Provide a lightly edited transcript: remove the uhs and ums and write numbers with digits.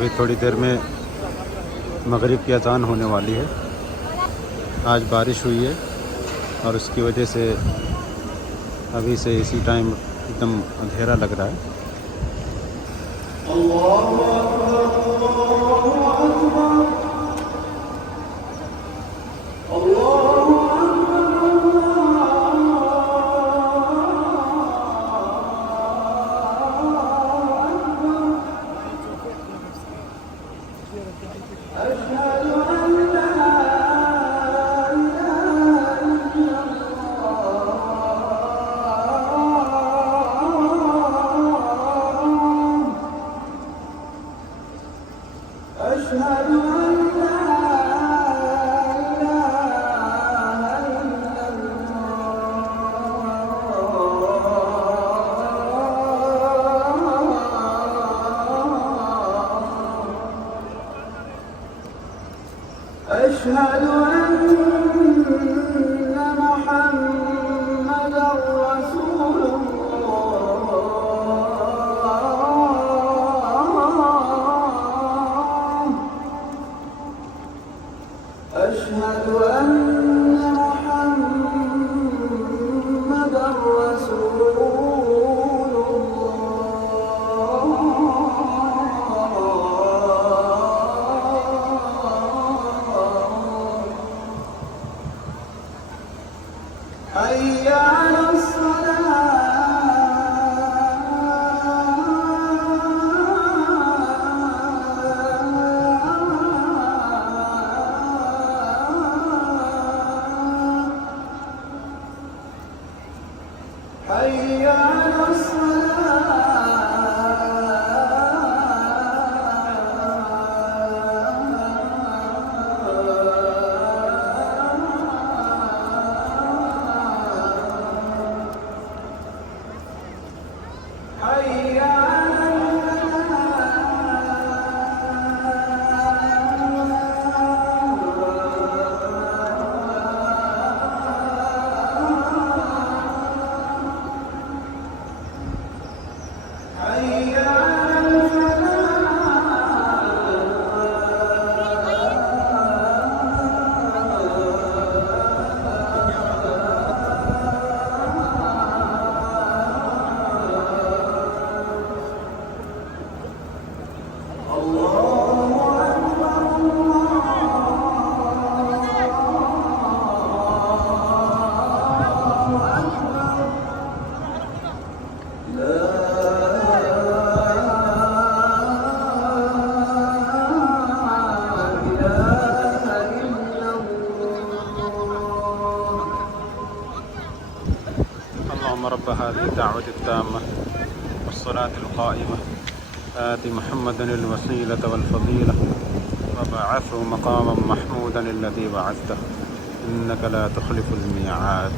अभी थोड़ी देर में मगरिब की अज़ान होने वाली है। आज बारिश हुई है और उसकी वजह से अभी से इसी टाइम एकदम अंधेरा लग रहा है। أشهد أن محمدًا رسول الله أشهد أن محمدًا رسول حي على الصلاة حي على حي على حي على اللهم رب هذه الدعوة التامة والصلاة القائمة آت محمدا الوسيلة والفضيلة وبعثه مقاما محمودا الذي بعثته إنك لا تخلف الميعاد.